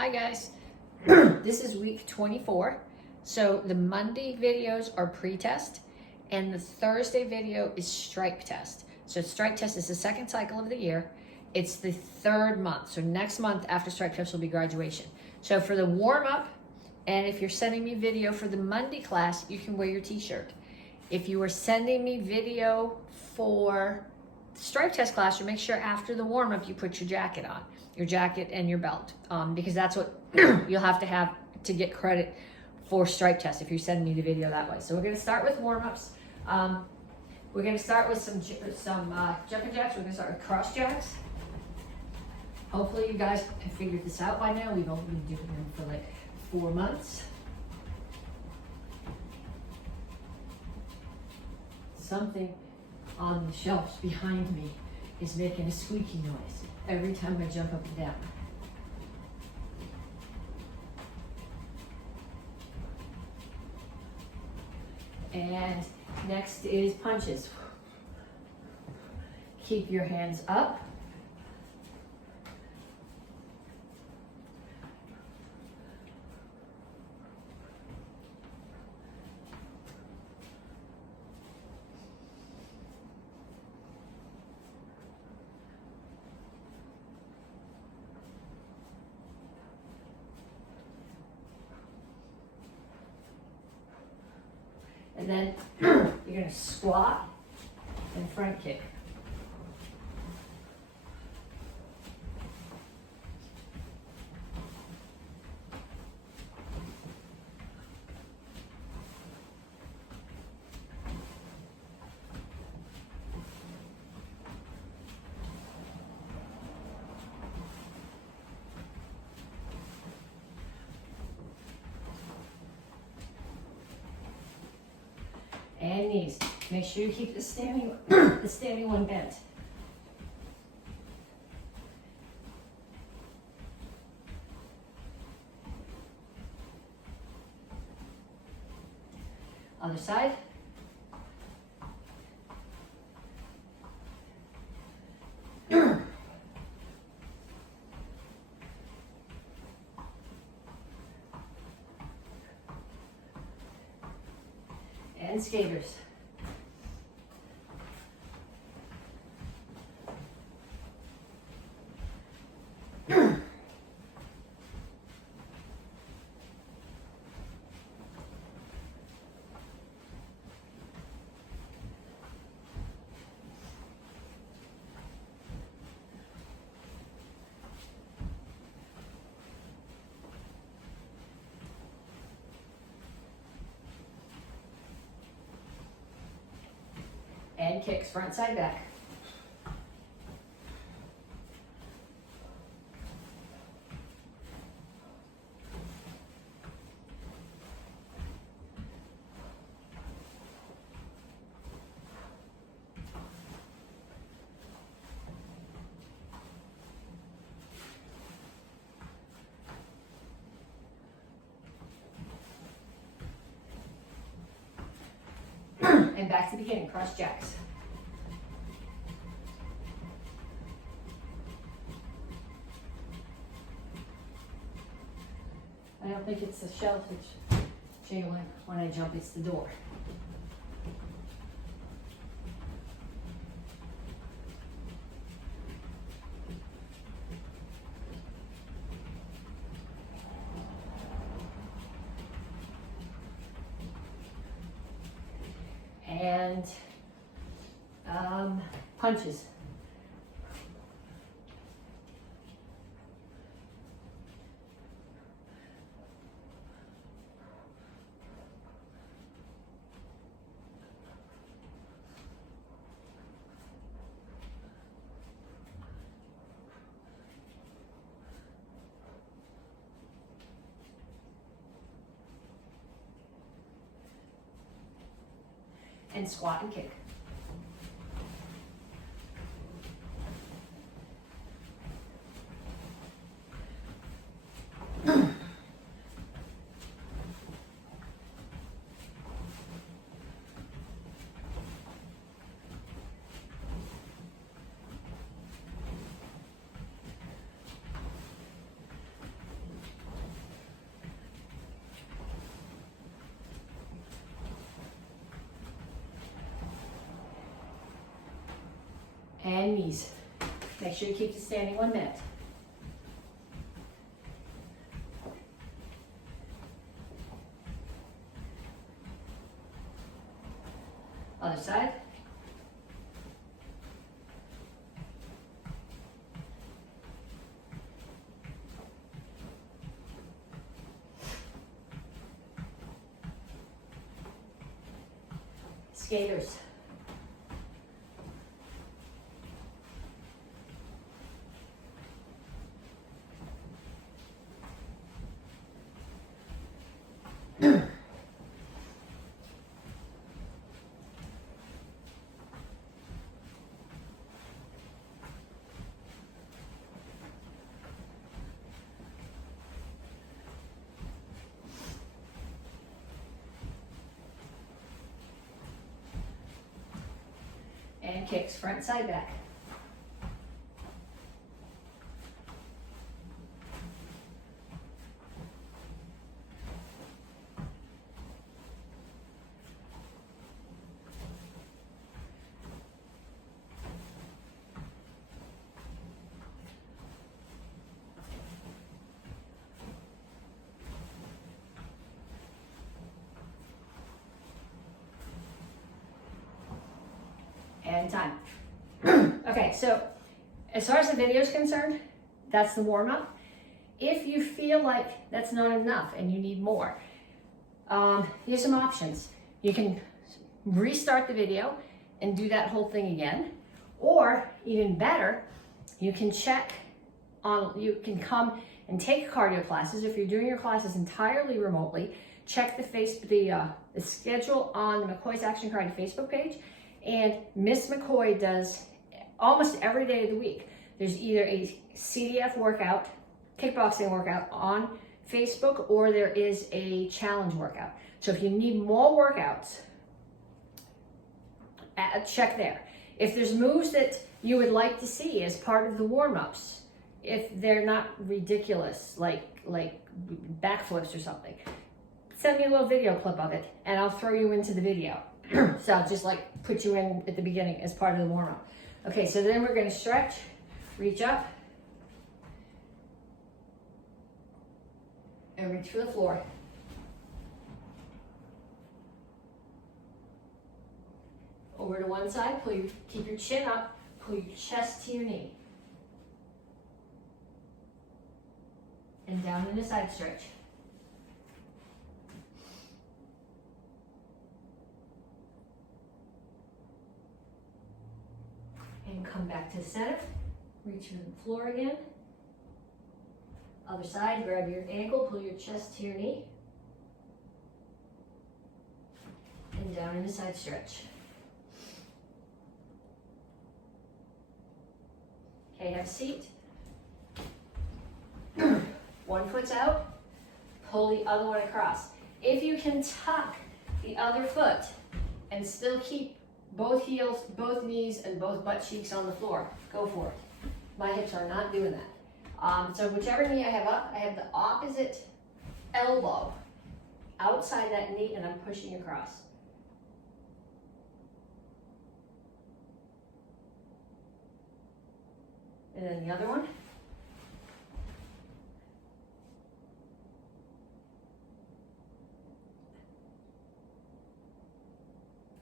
Hi guys, this is week 24. So the Monday videos are pre-test and the Thursday video is strike test. So strike test is the second cycle of the year. It's the third month. So next month after strike test will be graduation. So for the warm up, and if you're sending me video for the Monday class, you can wear your t-shirt. If you are sending me video for the strike test class, you make sure after the warm up you put your jacket on. Your jacket and your belt, because that's what you'll have to get credit for strike test if you're sending me the video that way. So we're going to start with warm-ups. We're going to start with some jumping jacks. We're going to start with cross jacks. Hopefully you guys have figured this out by now. We've only been doing them for like 4 months. Something on the shelves behind me is making a squeaky noise every time I jump up and down. And next is punches. Keep your hands up. And then you're going to squat and front kick. And knees. Make sure you keep the standing one bent. Other side. And skaters. And kicks front side back. And back to the beginning, cross jacks. I don't think it's the shelf which jiggling when I jump, it's the door. And punches. And squat and kick. and knees. Make sure you keep the standing 1 minute. Other side. Skaters. And kicks, front, side, back. And time. Okay, so as far as the video is concerned, that's the warm-up. If you feel like that's not enough and you need more, here's some options. You can restart the video and do that whole thing again, or even better, you can you can come and take cardio classes. If you're doing your classes entirely remotely, check the schedule on the McCoy's Action Karate Facebook page. And Miss McCoy does almost every day of the week. There's either a CDF workout, kickboxing workout on Facebook, or there is a challenge workout. So if you need more workouts, check there. If there's moves that you would like to see as part of the warm-ups, if they're not ridiculous, like backflips or something, send me a little video clip of it and I'll throw you into the video. So I'll just like put you in at the beginning as part of the warm-up. Okay, so then we're gonna stretch, reach up, and reach for the floor. Over to one side, keep your chin up, pull your chest to your knee. And down in a side stretch. And come back to the center, reach for the floor again. Other side, grab your ankle, pull your chest to your knee. And down in a side stretch. Okay, have a seat. One foot's out, pull the other one across. If you can tuck the other foot and still keep both heels, both knees, and both butt cheeks on the floor, go for it. My hips are not doing that. So whichever knee I have up, I have the opposite elbow outside that knee and I'm pushing across. And then the other one.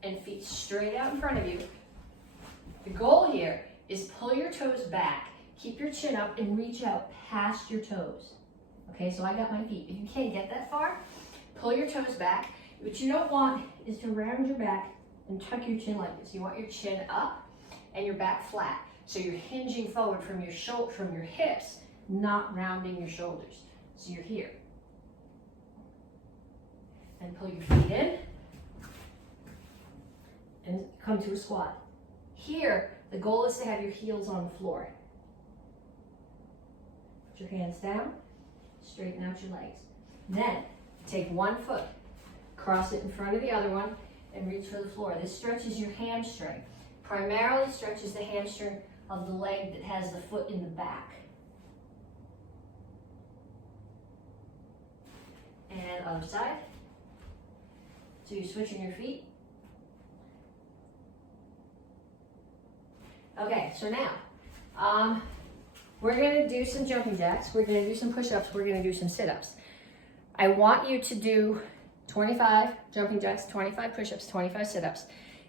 And feet straight out in front of you. The goal here is pull your toes back, keep your chin up, and reach out past your toes. Okay, so I got my feet. If you can't get that far, pull your toes back. What you don't want is to round your back and tuck your chin like this. You want your chin up and your back flat. So you're hinging forward from your hips, not rounding your shoulders. So you're here. And pull your feet in. And come to a squat. Here, the goal is to have your heels on the floor. Put your hands down, straighten out your legs. Then, take one foot, cross it in front of the other one, and reach for the floor. This stretches your hamstring. Primarily stretches the hamstring of the leg that has the foot in the back. And other side. So you're switching your feet. Okay, so now, we're gonna do some jumping jacks, we're gonna do some push-ups, we're gonna do some sit-ups. I want you to do 25 jumping jacks, 25 push-ups, 25 sit-ups,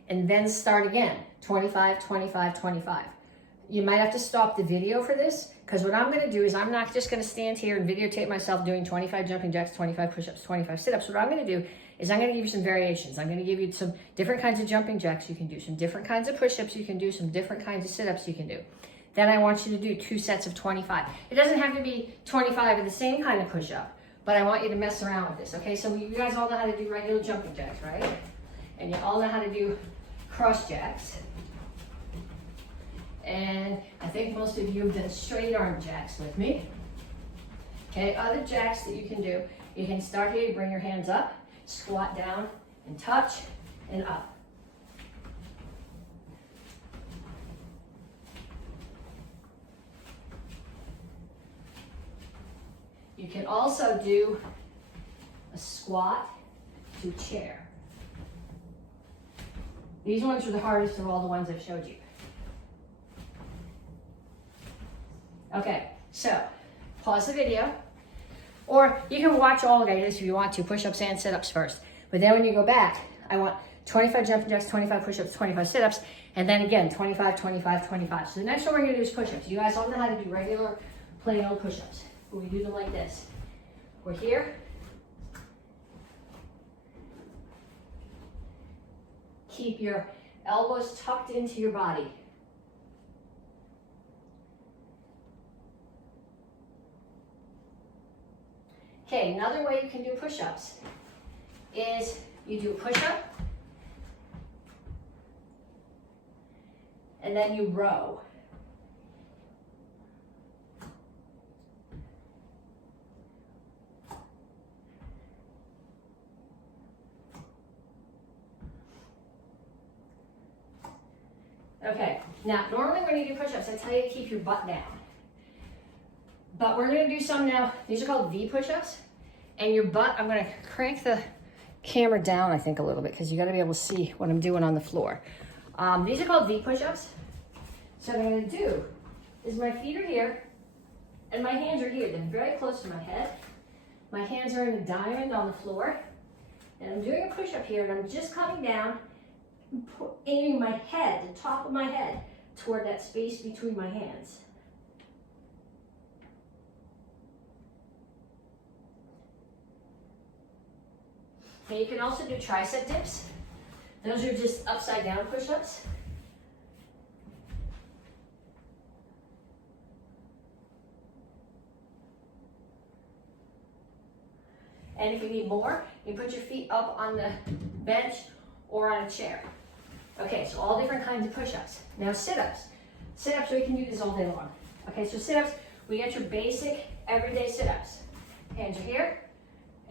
and then start again, 25, 25, 25. You might have to stop the video for this, because what I'm gonna do is I'm not just gonna stand here and videotape myself doing 25 jumping jacks, 25 push-ups, 25 sit-ups. What I'm gonna do is I'm gonna give you some variations. I'm gonna give you some different kinds of jumping jacks you can do, some different kinds of push-ups you can do, some different kinds of sit-ups you can do. Then I want you to do 2 sets of 25. It doesn't have to be 25 of the same kind of push-up, but I want you to mess around with this, okay? So you guys all know how to do regular jumping jacks, right? And you all know how to do cross jacks. And I think most of you have done straight arm jacks with me. Okay, other jacks that you can do, you can start here, you bring your hands up, squat down and touch and up. You can also do a squat to chair. These ones are the hardest of all the ones I've showed you. Okay, so pause the video, or you can watch all of this if you want to, push-ups and sit-ups first. But then when you go back, I want 25 jumping jacks, 25 push-ups, 25 sit-ups, and then again, 25, 25, 25. So the next one we're gonna do is push-ups. You guys all know how to do regular, plain old push-ups. But we do them like this. We're here. Keep your elbows tucked into your body. Okay, another way you can do push-ups is you do a push-up and then you row. Okay, now normally when you do push-ups, I tell you to keep your butt down. But we're gonna do some now, these are called V push-ups. And your butt, I'm gonna crank the camera down, I think, a little bit, because you gotta be able to see what I'm doing on the floor. These are called V push-ups. So what I'm gonna do is my feet are here, and my hands are here. They're very close to my head. My hands are in a diamond on the floor. And I'm doing a push-up here, and I'm just coming down, aiming my head, the top of my head, toward that space between my hands. Now you can also do tricep dips. Those are just upside down push-ups. And if you need more, you put your feet up on the bench or on a chair. Okay, so all different kinds of push-ups. Now sit-ups. Sit-ups, we can do this all day long. Okay, so sit-ups, we get your basic everyday sit-ups. Hands are here,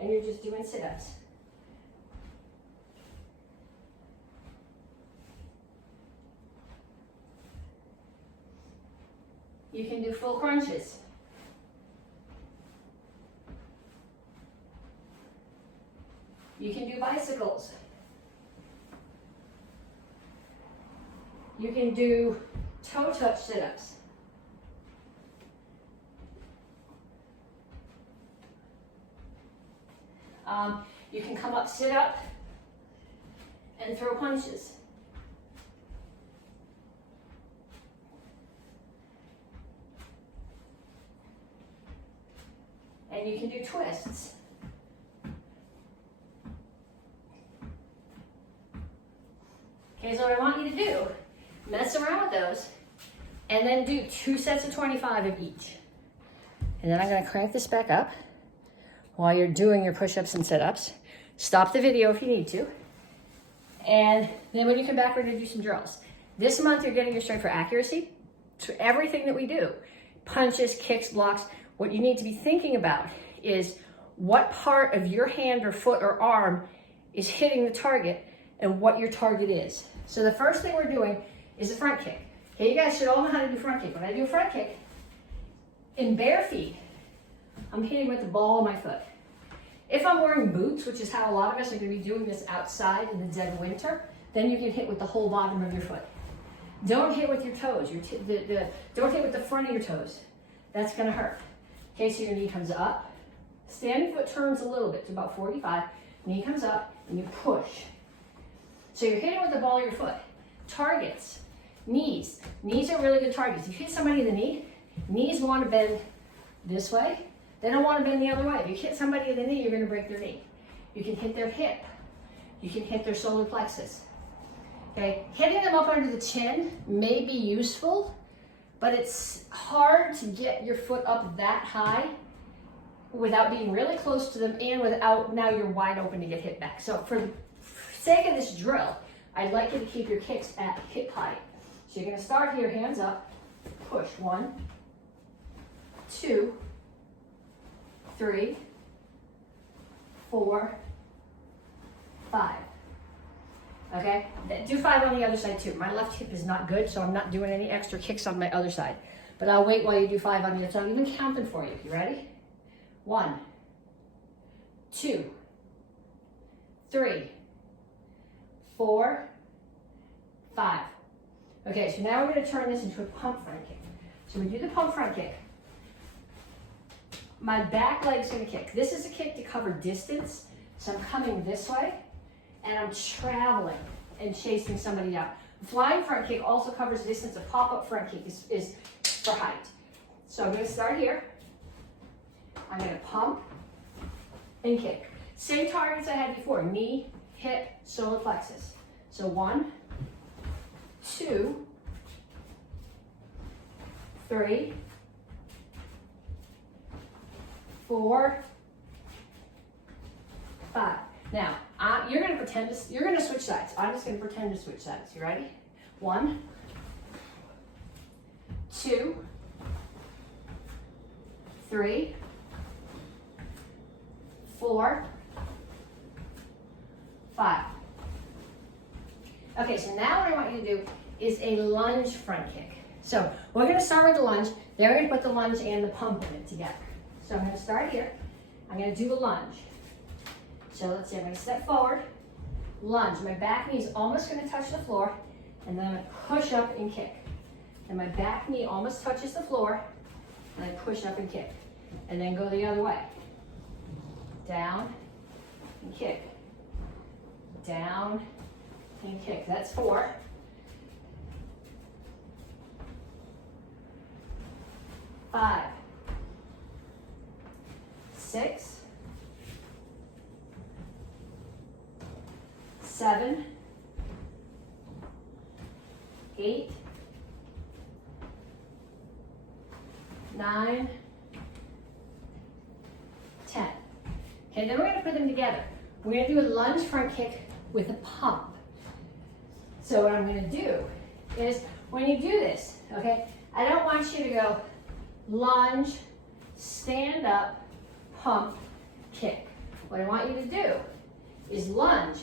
and you're just doing sit-ups. You can do full crunches. You can do bicycles. You can do toe touch sit-ups. You can come up, sit up, and throw punches. And you can do twists. Okay, so what I want you to do, mess around with those, and then do 2 sets of 25 of each. And then I'm gonna crank this back up while you're doing your push-ups and sit-ups. Stop the video if you need to. And then when you come back, we're gonna do some drills. This month, you're getting your straight for accuracy. So everything that we do, punches, kicks, blocks, what you need to be thinking about is what part of your hand or foot or arm is hitting the target and what your target is. So the first thing we're doing is a front kick. Okay, you guys should all know how to do front kick. When I do a front kick, in bare feet, I'm hitting with the ball of my foot. If I'm wearing boots, which is how a lot of us are gonna be doing this outside in the dead of winter, then you can hit with the whole bottom of your foot. Don't hit with your toes. Don't hit with the front of your toes. That's gonna hurt. Okay, so your knee comes up. Standing foot turns a little bit to about 45. Knee comes up and you push. So you're hitting with the ball of your foot. Targets, knees. Knees are really good targets. If you hit somebody in the knee, knees want to bend this way. They don't want to bend the other way. If you hit somebody in the knee, you're going to break their knee. You can hit their hip. You can hit their solar plexus. Okay, hitting them up under the chin may be useful, but it's hard to get your foot up that high without being really close to them and without now you're wide open to get hit back. So for the sake of this drill, I'd like you to keep your kicks at hip height. So you're going to start here, hands up, push. 1, 2, 3, 4, 5. Okay, do 5 on the other side too. My left hip is not good, so I'm not doing any extra kicks on my other side. But I'll wait while you do 5 on the other side. I'm even counting for you. You ready? 1, 2, 3, 4, 5. Okay, so now we're going to turn this into a pump front kick. So we do the pump front kick. My back leg's going to kick. This is a kick to cover distance. So I'm coming this way, and I'm traveling and chasing somebody down. Flying front kick also covers distance. A pop-up front kick is for height. So I'm going to start here. I'm going to pump and kick. Same targets I had before. Knee, hip, solar plexus. So 1, 2, 3, 4, 5. Now, you're going to switch sides. I'm just going to pretend to switch sides. You ready? 1, 2, 3, 4, 5. Okay, so now what I want you to do is a lunge front kick. So we're going to start with the lunge. Then we're going to put the lunge and the pump in it together. So I'm going to start here. I'm going to do a lunge. So let's see, I'm going to step forward, lunge. My back knee is almost going to touch the floor, and then I'm going to push up and kick. And my back knee almost touches the floor, and I push up and kick. And then go the other way. Down and kick. Down and kick. That's 4. 5, 6, 7, 8, 9, 10. Okay, then we're going to put them together. We're going to do a lunge front kick with a pump. So what I'm going to do is when you do this, okay, I don't want you to go lunge, stand up, pump, kick. What I want you to do is lunge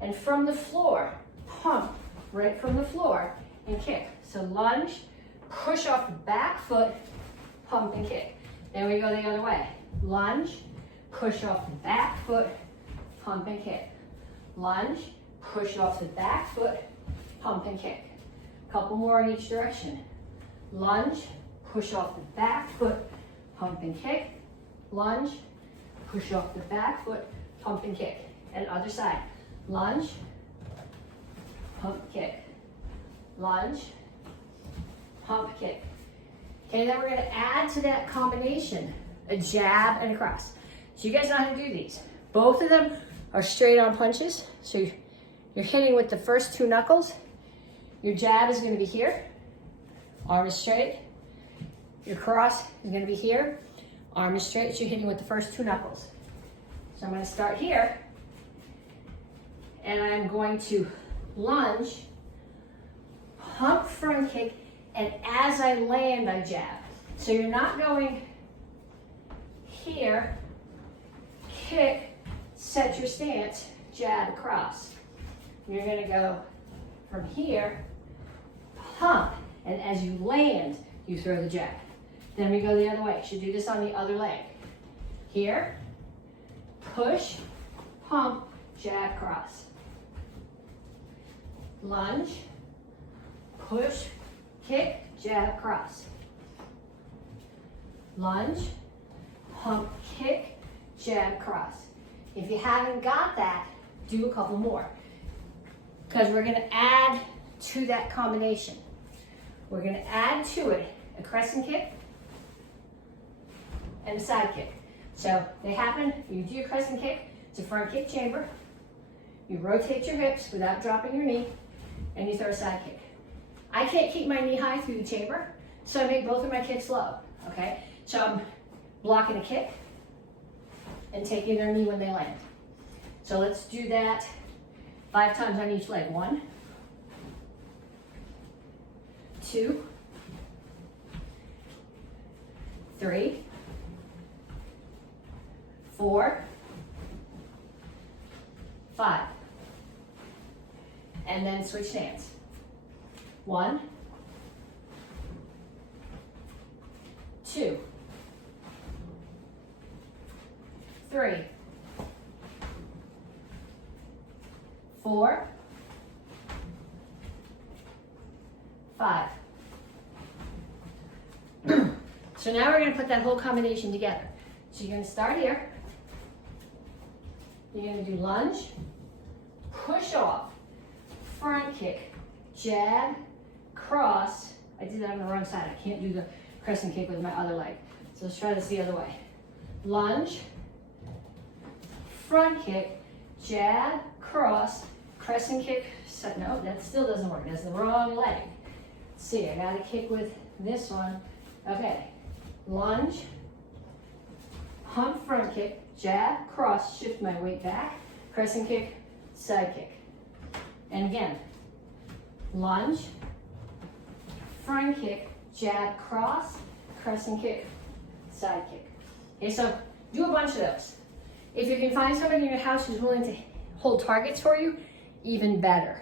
and from the floor, pump right from the floor and kick. So lunge, push off the back foot, pump and kick. Then we go the other way. Lunge, push off the back foot, pump and kick. Lunge, push off the back foot, pump and kick. Couple more in each direction. Lunge, push off the back foot, pump and kick. Lunge, push off the back foot, pump and kick. And other side. Lunge, pump, kick. Lunge, pump, kick. Okay, then we're going to add to that combination a jab and a cross. So you guys know how to do these. Both of them are straight on punches. So you're hitting with the first 2 knuckles. Your jab is going to be here. Arm is straight. Your cross is going to be here. Arm is straight. So you're hitting with the first 2 knuckles. So I'm going to start here. And I'm going to lunge, pump front kick, and as I land, I jab. So you're not going here, kick, set your stance, jab across. You're going to go from here, pump, and as you land, you throw the jab. Then we go the other way. You should do this on the other leg. Here, push, pump, jab, cross. Lunge, push, kick, jab, cross. Lunge, hump, kick, jab, cross. If you haven't got that, do a couple more. Because we're gonna add to that combination. We're gonna add to it a crescent kick and a side kick. So they happen, you do your crescent kick, it's a front kick chamber. You rotate your hips without dropping your knee, and you throw a side kick. I can't keep my knee high through the chamber, so I make both of my kicks low, okay? So I'm blocking a kick and taking their knee when they land. So let's do that 5 times on each leg. 1, 2, 3, 4, 5. And then switch stance. 1, 2, 3, 4, 5. So now we're going to put that whole combination together. So you're going to start here. You're going to do lunge, push off, front kick, jab, cross. I did that on the wrong side. I can't do the crescent kick with my other leg. So let's try this the other way. Lunge, front kick, jab, cross, crescent kick. No, that still doesn't work. That's the wrong leg. Let's see, I got to kick with this one. Okay, lunge, hump, front kick, jab, cross, shift my weight back, crescent kick, side kick. And again, lunge, front kick, jab, cross, crescent kick, side kick. Okay, so do a bunch of those. If you can find somebody in your house who's willing to hold targets for you, even better.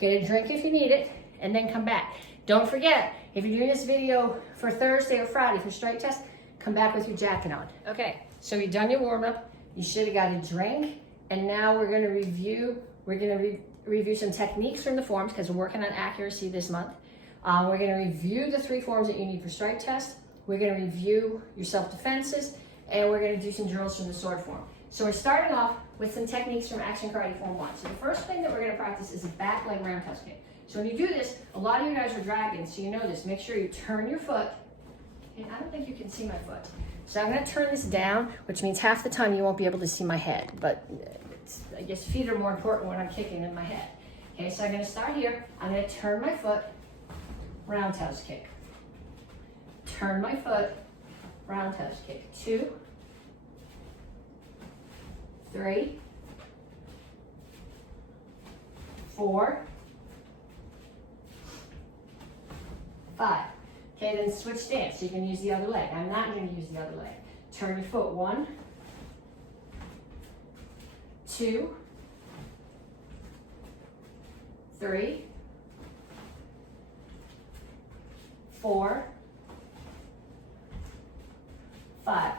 Get a drink if you need it, and then come back. Don't forget, if you're doing this video for Thursday or Friday for strike test, come back with your jacket on. Okay, so you've done your warm-up, you should have got a drink, and now we're gonna review, review some techniques from the forms, because we're working on accuracy this month. We're gonna review the 3 forms that you need for strike test. We're gonna review your self-defenses, and we're gonna do some drills from the sword form. So we're starting off with some techniques from Action Karate Form 1. So the first thing that we're gonna practice is a back leg roundhouse kick. So when you do this, a lot of you guys are dragging, so you know this. Make sure you turn your foot. And I don't think you can see my foot. So I'm gonna turn this down, which means half the time you won't be able to see my head, but I guess feet are more important when I'm kicking than my head. Okay, so I'm gonna start here. I'm gonna turn my foot, roundhouse kick. Turn my foot, roundhouse kick. 2, 3, 4, 5. Okay, then switch stance. So you can use the other leg. I'm not going to use the other leg. Turn your foot. 1, 2, 3, 4, 5.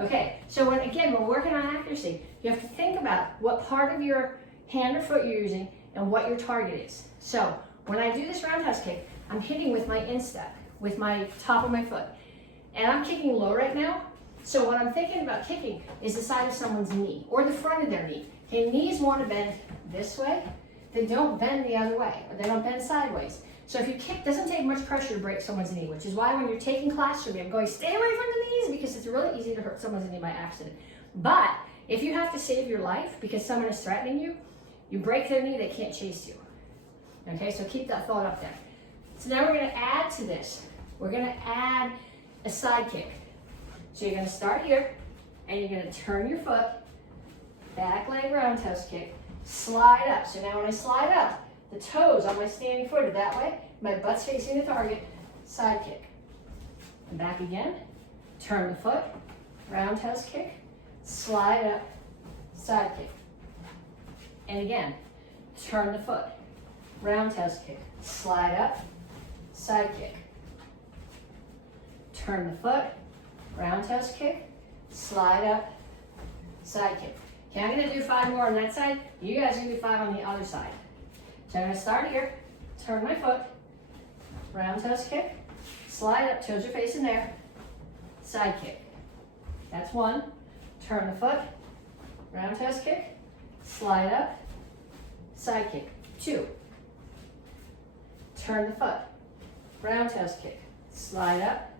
Okay, so when we're working on accuracy, you have to think about what part of your hand or foot you're using and what your target is. So when I do this roundhouse kick, I'm hitting with my instep, with my top of my foot. And I'm kicking low right now. So what I'm thinking about kicking is the side of someone's knee or the front of their knee. Okay, knees want to bend this way. They don't bend the other way, or they don't bend sideways. So if you kick, it doesn't take much pressure to break someone's knee, which is why when you're taking class from me, I'm going, stay away from the knees, because it's really easy to hurt someone's knee by accident. But if you have to save your life because someone is threatening you, you break their knee, they can't chase you. Okay, so keep that thought up there. So now we're gonna add to this. We're gonna add a side kick. So you're gonna start here, and you're gonna turn your foot, back leg roundhouse kick, slide up. So now when I slide up, the toes on my standing foot are that way, my butt's facing the target, side kick. And back again, turn the foot, roundhouse kick, slide up, side kick. And again, turn the foot, roundhouse kick, slide up, side kick. Turn the foot, roundhouse kick, slide up, side kick. Okay, I'm gonna do 5 more on that side. You guys are gonna do 5 on the other side. So I'm gonna start here, turn my foot, roundhouse kick, slide up, toes are facing there, side kick. That's one. Turn the foot, roundhouse kick, slide up, side kick. Two. Turn the foot, roundhouse kick, slide up,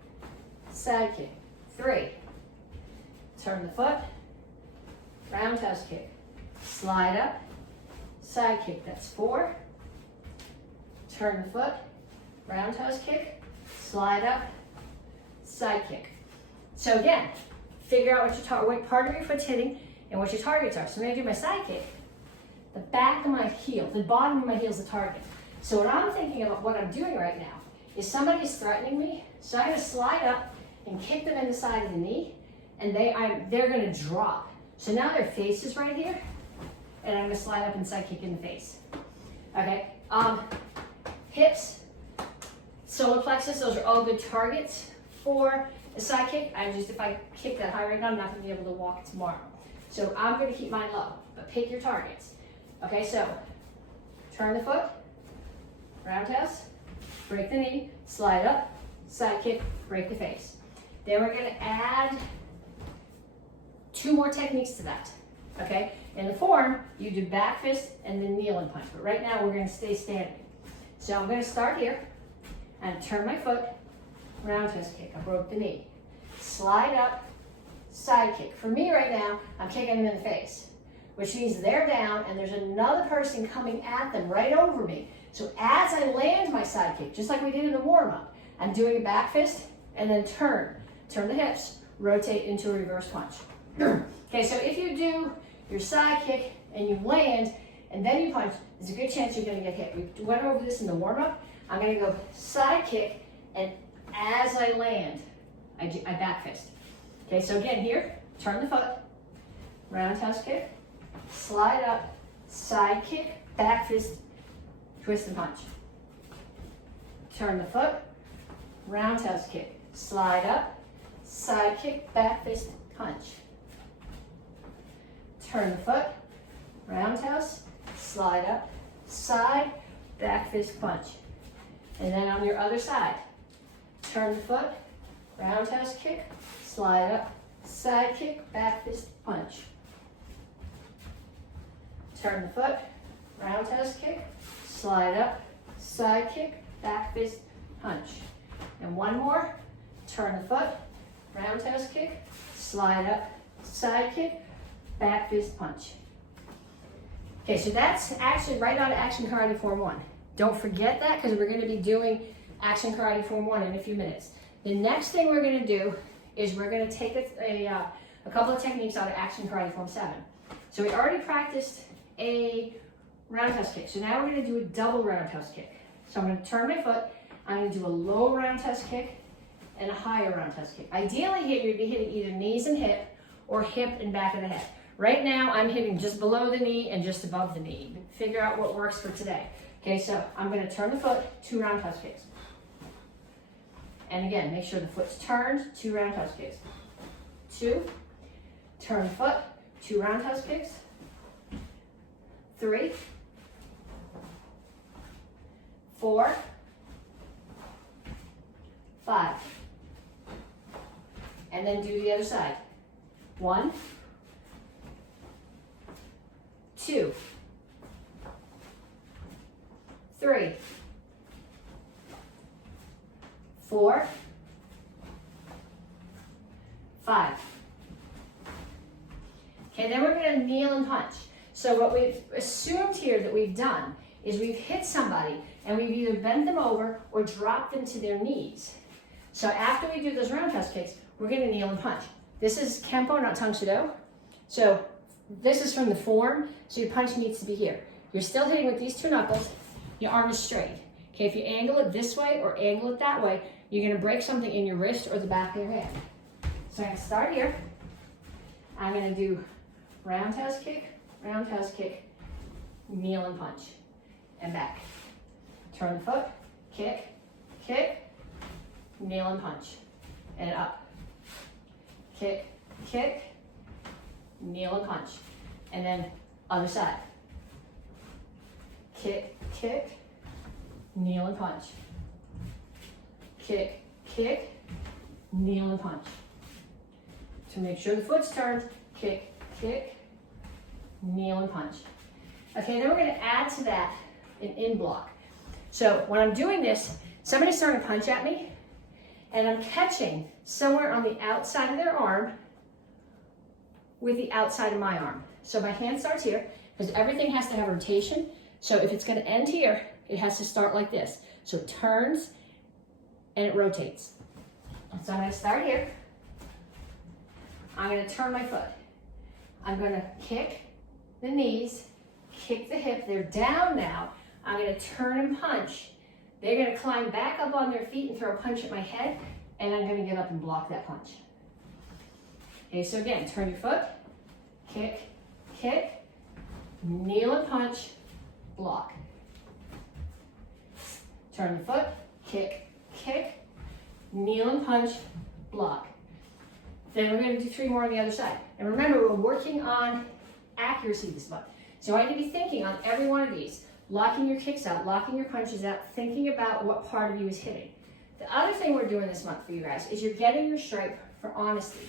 side kick. Three. Turn the foot, roundhouse kick, slide up, side kick. That's four. Turn the foot, roundhouse kick, slide up, side kick. So again, figure out what part of your foot's hitting and what your targets are. So I'm gonna do my side kick. The back of my heel, the bottom of my heel is the target. So what I'm thinking about what I'm doing right now is somebody's threatening me, so I'm gonna slide up and kick them in the side of the knee, and they're gonna drop. So now their face is right here, and I'm gonna slide up and side kick in the face. Okay, hips, solar plexus, those are all good targets for a side kick. If I kick that high right now, I'm not gonna be able to walk tomorrow. So I'm gonna keep mine low, but pick your targets. Okay, so turn the foot, roundhouse, break the knee, slide up, side kick, break the face. Then we're gonna add 2 more techniques to that, okay? In the form, you do back fist and then kneel and punch, but right now we're gonna stay standing. So I'm gonna start here and turn my foot, roundhouse kick, I broke the knee. Slide up, side kick. For me right now, I'm kicking them in the face, which means they're down and there's another person coming at them right over me. So as I land my side kick, just like we did in the warm-up, I'm doing a back fist and then turn the hips, rotate into a reverse punch. Okay, so if you do your side kick and you land and then you punch, there's a good chance you're gonna get hit. We went over this in the warm-up. I'm gonna go side kick, and as I land, I back fist. Okay, so again here, turn the foot, roundhouse kick, slide up, side kick, back fist, twist and punch. Turn the foot, roundhouse kick, slide up, side kick, back fist, punch. Turn the foot, roundhouse, slide up, side, back fist, punch. And then on your other side, turn the foot, roundhouse kick, slide up, side kick, back fist, punch. Turn the foot, roundhouse kick, slide up, side kick, back fist, punch. And one more, turn the foot, roundhouse kick, slide up, side kick, back fist, punch. Okay, so that's actually right out of Action Karate Form 1. Don't forget that, because we're going to be doing Action Karate Form 1 in a few minutes. The next thing we're going to do is we're going to take a couple of techniques out of Action Karate Form 7. So we already practiced a roundhouse kick. So now we're going to do a double roundhouse kick. So I'm going to turn my foot. I'm going to do a low roundhouse kick and a higher roundhouse kick. Ideally here you'd be hitting either knees and hip or hip and back of the head. Right now I'm hitting just below the knee and just above the knee. Figure out what works for today. Okay, so I'm going to turn the foot, 2 roundhouse kicks. And again, make sure the foot's turned, 2 roundhouse kicks. 2, turn the foot, 2 roundhouse kicks. 3, 4, 5. And then do the other side. 1, 2, 3, 4, 5. Okay, then we're going to kneel and punch. So what we've assumed here that we've done is we've hit somebody and we've either bent them over or dropped them to their knees. So after we do those roundhouse kicks, we're going to kneel and punch. This is Kempo, not Tang Soo Do. So this is from the form, so your punch needs to be here. You're still hitting with these 2 knuckles, your arm is straight. Okay, if you angle it this way or angle it that way, you're going to break something in your wrist or the back of your hand. So I'm going to start here. I'm going to do roundhouse kick, kneel and punch, and back. Turn the foot, kick, kick, kneel and punch, and up. Kick, kick, kneel and punch, and then other side. Kick, kick, kneel and punch. Kick, kick, kneel and punch. To make sure the foot's turned, kick, kick, kneel and punch. Okay, then we're going to add to that an in block. So when I'm doing this, somebody's throwing a punch at me, and I'm catching somewhere on the outside of their arm with the outside of my arm. So my hand starts here, because everything has to have rotation. So if it's going to end here, it has to start like this. So it turns and it rotates. So I'm going to start here. I'm going to turn my foot. I'm going to kick the knees, kick the hip. They're down now. I'm going to turn and punch. They're going to climb back up on their feet and throw a punch at my head, and I'm going to get up and block that punch. Okay, so again, turn your foot, kick, kick, kneel and punch, block. Turn the foot, kick, kick, kneel and punch, block. Then we're going to do 3 more on the other side. And remember, we're working on accuracy this month. So I want you to be thinking on every one of these, locking your kicks out, locking your punches out, thinking about what part of you is hitting. The other thing we're doing this month for you guys is you're getting your stripe for honesty.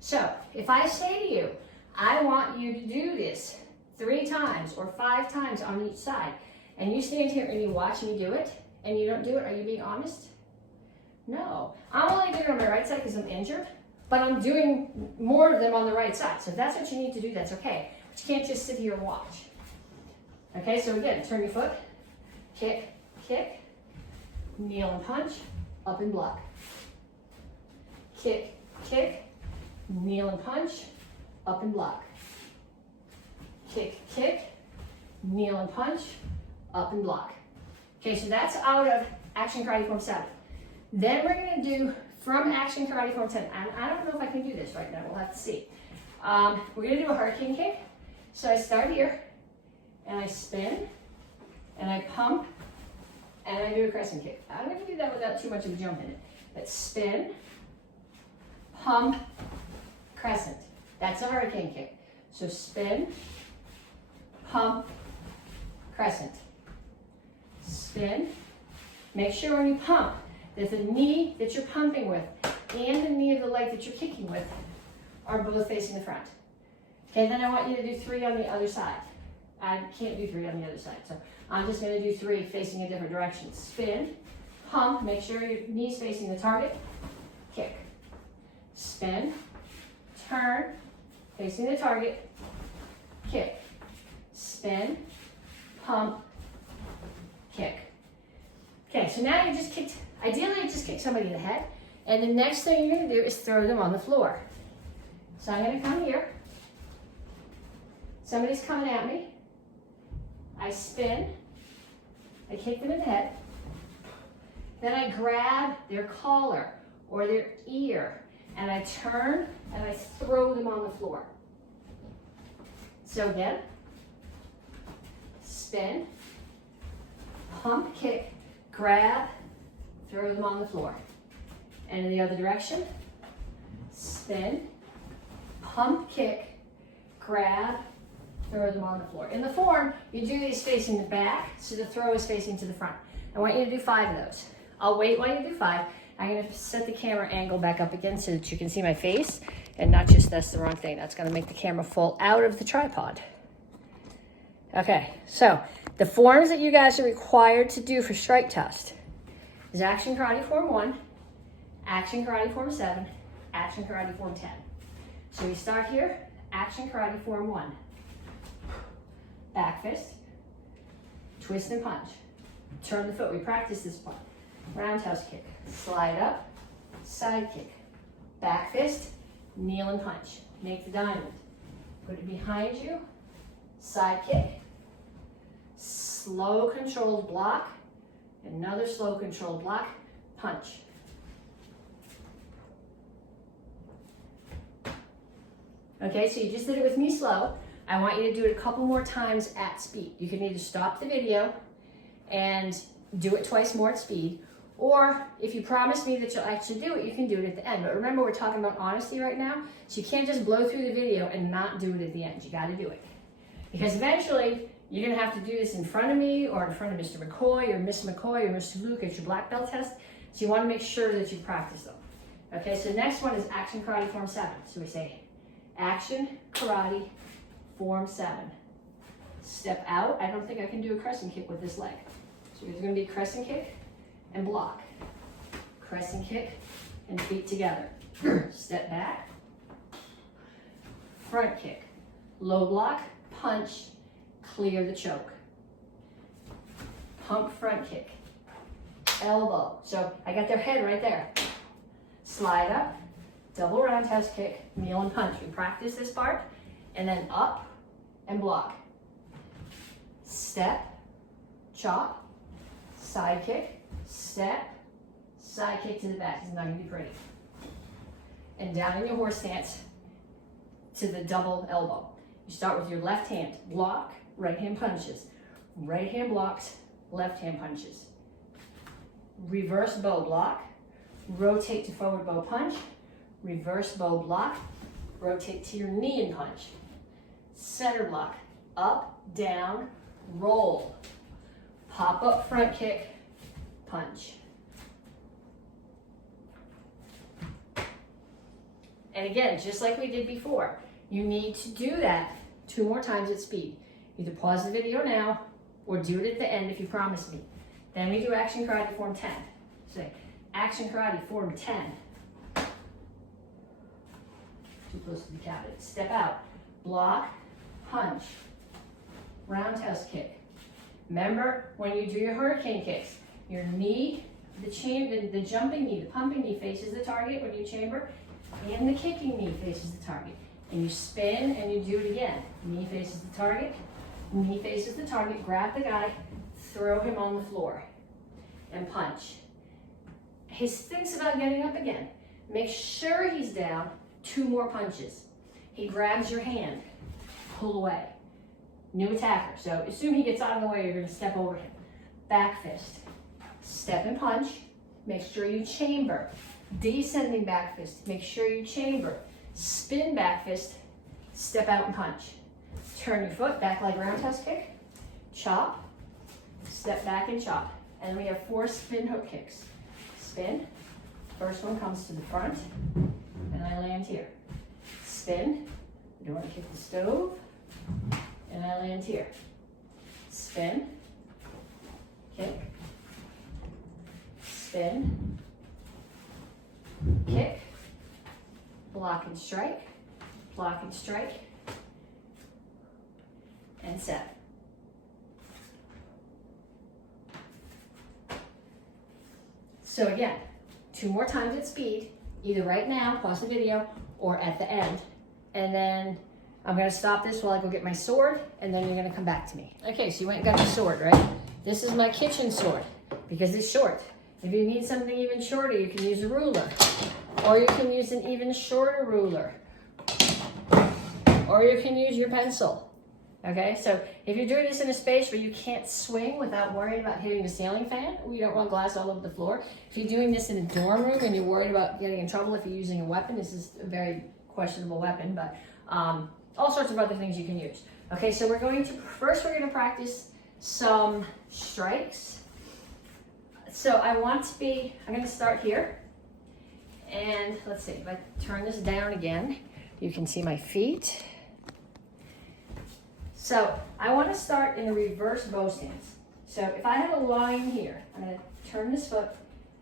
So if I say to you, I want you to do this 3 times or 5 times on each side, and you stand here and you watch me do it, and you don't do it, are you being honest? No. I'm only doing it on my right side because I'm injured, but I'm doing more of them on the right side. So if that's what you need to do, that's okay. But you can't just sit here and watch. Okay, so again, turn your foot, kick, kick, kneel and punch, up and block. Kick, kick, kneel and punch, up and block. Kick, kick, kneel and punch, up and block. Okay, so that's out of Action Karate Form 7. Then we're going to do from Action Karate Form 10. I don't know if I can do this right now. We'll have to see. We're going to do a hurricane kick. So I start here, and I spin, and I pump, and I do a crescent kick. I'm going to do that without too much of a jump in it. But spin, pump, crescent. That's a hurricane kick. So spin, pump, crescent. Spin. Make sure when you pump that the knee that you're pumping with and the knee of the leg that you're kicking with are both facing the front. Okay, then I want you to do 3 on the other side. I can't do 3 on the other side, so I'm just going to do 3 facing a different direction. Spin, pump, make sure your knee's facing the target, kick. Spin, turn, facing the target, kick. Spin, pump, kick. Okay, so now you just kicked, ideally you just kick somebody in the head, and the next thing you're going to do is throw them on the floor. So I'm going to come here. Somebody's coming at me. I spin. I kick them in the head. Then I grab their collar or their ear, and I turn and I throw them on the floor. So again, spin, pump, kick, grab, throw them on the floor. And in the other direction, spin, pump, kick, grab, throw them on the floor. In the form, you do these facing the back, so the throw is facing to the front. I want you to do 5 of those. I'll wait while you do 5. I'm going to set the camera angle back up again so that you can see my face and not just that's the wrong thing. That's going to make the camera fall out of the tripod. Okay, so the forms that you guys are required to do for strike test is Action Karate Form 1, Action Karate Form 7, Action Karate Form 10. So we start here, Action Karate Form 1. Back fist, twist and punch. Turn the foot, we practice this one. Roundhouse kick, slide up, side kick. Back fist, kneel and punch. Make the diamond. Put it behind you, side kick. Slow controlled block, another slow controlled block, punch. Okay, so you just did it with me slow. I want you to do it a couple more times at speed. You can either stop the video and do it twice more at speed, or if you promise me that you'll actually do it, you can do it at the end. But remember, we're talking about honesty right now, so you can't just blow through the video and not do it at the end. You gotta do it. Because eventually, You're gonna have to do this in front of me or in front of Mr. McCoy or Miss McCoy or Mr. Luke at your black belt test. So you wanna make sure that you practice them. Okay, so next one is Action Karate Form 7. So we say, Action Karate Form 7. Step out. I don't think I can do a crescent kick with this leg. So it's gonna be crescent kick and block. Crescent kick and feet together. Step back. Front kick. Low block, punch, clear the choke. Pump front kick. Elbow. So I got their head right there. Slide up, double roundhouse kick, kneel and punch. We practice this part, and then up and block. Step, chop, side kick, step, side kick to the back. It's not gonna be pretty. And down in your horse stance to the double elbow. You start with your left hand, block, right hand punches. Right hand blocks, left hand punches. Reverse bow block, rotate to forward bow punch, reverse bow block, rotate to your knee and punch. Center block, up, down, roll. Pop up front kick, punch. And again, just like we did before, you need to do that 2 more times at speed. Either pause the video now or do it at the end if you promise me. Then we do Action Karate Form 10. Say, Action Karate Form 10. Too close to the cabinet. Step out, block, punch, roundhouse kick. Remember, when you do your hurricane kicks, your knee, the jumping knee, the pumping knee faces the target when you chamber, and the kicking knee faces the target. And you spin and you do it again. Knee faces the target, knee faces the target, grab the guy, throw him on the floor, and punch. He thinks about getting up again. Make sure he's down, 2 more punches. He grabs your hand, pull away. New attacker. So assume he gets out of the way, you're gonna step over him. Back fist, step and punch. Make sure you chamber. Descending back fist, make sure you chamber. Spin back fist, step out and punch. Turn your foot, back leg roundhouse kick, chop, step back and chop. And we have 4 spin hook kicks. Spin, first one comes to the front, and I land here. Spin, I don't want to kick the stove, and I land here. Spin, kick, spin, kick, block and strike, and set. So again, 2 more times at speed, either right now, pause the video, or at the end. And then I'm gonna stop this while I go get my sword, and then you're gonna come back to me. Okay, so you went and got your sword, right? This is my kitchen sword, because it's short. If you need something even shorter, you can use a ruler. Or you can use an even shorter ruler. Or you can use your pencil. Okay, so if you're doing this in a space where you can't swing without worrying about hitting the ceiling fan, or you don't want glass all over the floor. If you're doing this in a dorm room and you're worried about getting in trouble if you're using a weapon, this is a very questionable weapon, but all sorts of other things you can use. Okay, so we're going to practice some strikes. So I'm going to start here. And let's see, if I turn this down again, you can see my feet. So I want to start in a reverse bow stance. So if I have a line here, I'm going to turn this foot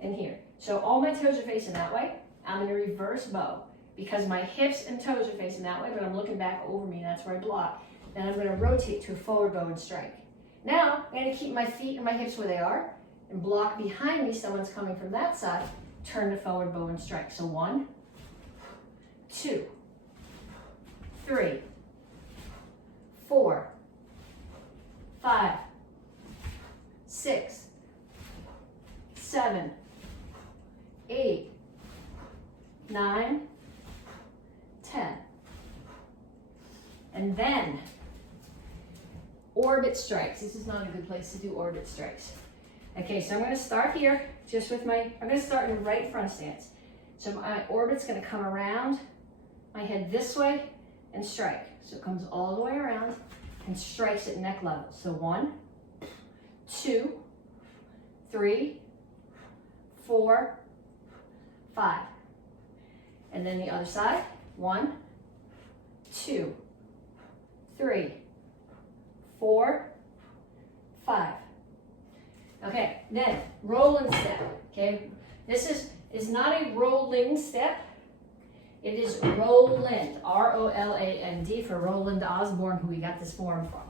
in here. So all my toes are facing that way. I'm in a reverse bow because my hips and toes are facing that way, but I'm looking back over me, and that's where I block. Then I'm going to rotate to a forward bow and strike. Now I'm going to keep my feet and my hips where they are and block behind me. Someone's coming from that side. Turn to forward bow and strike. So 1, 2, 3, 4, 5, 6, 7, 8, 9, 10. And then orbit strikes. This is not a good place to do orbit strikes. Okay, so I'm going to start here just with I'm going to start in right front stance. So my orbit's going to come around my head this way and strike. So it comes all the way around, and strikes at neck level. So 1, 2, 3, 4, 5. And then the other side, 1, 2, 3, 4, 5. Okay, then rolling step. Okay, this is not a rolling step. It is Roland, R-O-L-A-N-D, for Roland Osborne, who we got this form from.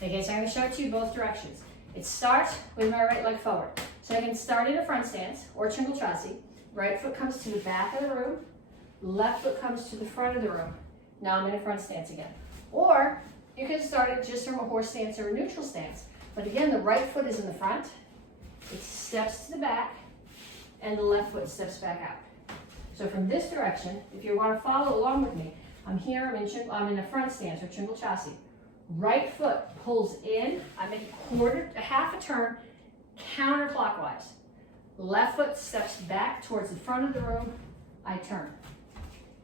Okay, so I'm going to show it to you both directions. It starts with my right leg forward. So I can start in a front stance or Tringle chassis. Right foot comes to the back of the room. Left foot comes to the front of the room. Now I'm in a front stance again. Or you can start it just from a horse stance or a neutral stance. But again, the right foot is in the front. It steps to the back, and the left foot steps back out. So from this direction, if you want to follow along with me, I'm here, I'm in a front stance or Tringle chassis. Right foot pulls in, I make a half a turn counterclockwise. Left foot steps back towards the front of the room, I turn.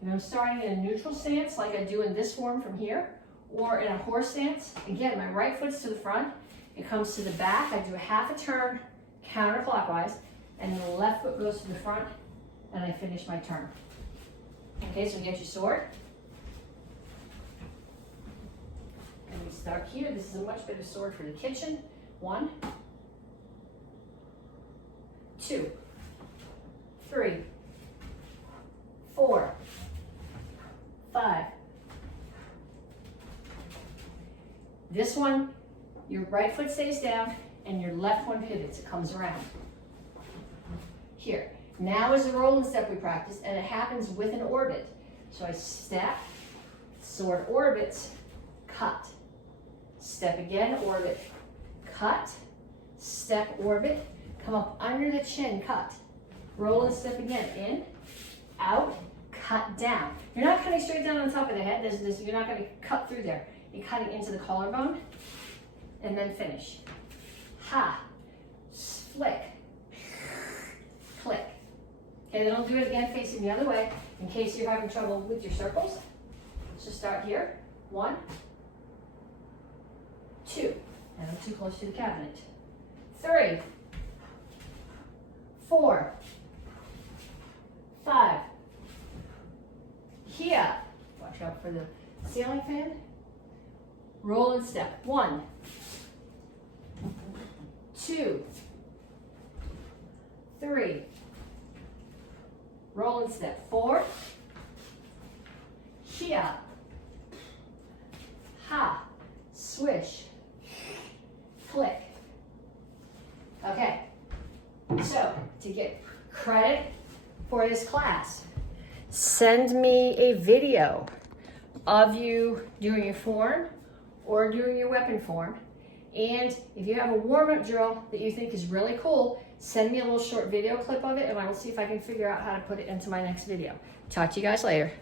And I'm starting in a neutral stance like I do in this form from here, or in a horse stance. Again, my right foot's to the front, it comes to the back, I do a half a turn counterclockwise, and the left foot goes to the front, and I finish my turn. Okay, so get your sword. And we start here. This is a much better sword for the kitchen. 1, 2, 3, 4, 5. This one, your right foot stays down and your left one pivots. It comes around. Here. Now is the rolling step we practiced, and it happens with an orbit. So I step, sword orbits, cut. Step again, orbit, cut, step, orbit, come up under the chin, cut. Roll and step again, in, out, cut down. You're not cutting straight down on top of the head. You're not going to cut through there. You're cutting into the collarbone, and then finish. Ha, flick, click. Okay, then I'll do it again facing the other way in case you're having trouble with your circles. So start here. 1, 2, and I'm too close to the cabinet. 3, 4, 5. Here. Watch out for the ceiling fan. Roll and step. 1, 2, 3. Roll and step. 4. Here. Ha. Swish. Click. Okay. So, to get credit for this class, send me a video of you doing your form or doing your weapon form. And if you have a warm-up drill that you think is really cool, send me a little short video clip of it, and I will see if I can figure out how to put it into my next video. Talk to you guys later.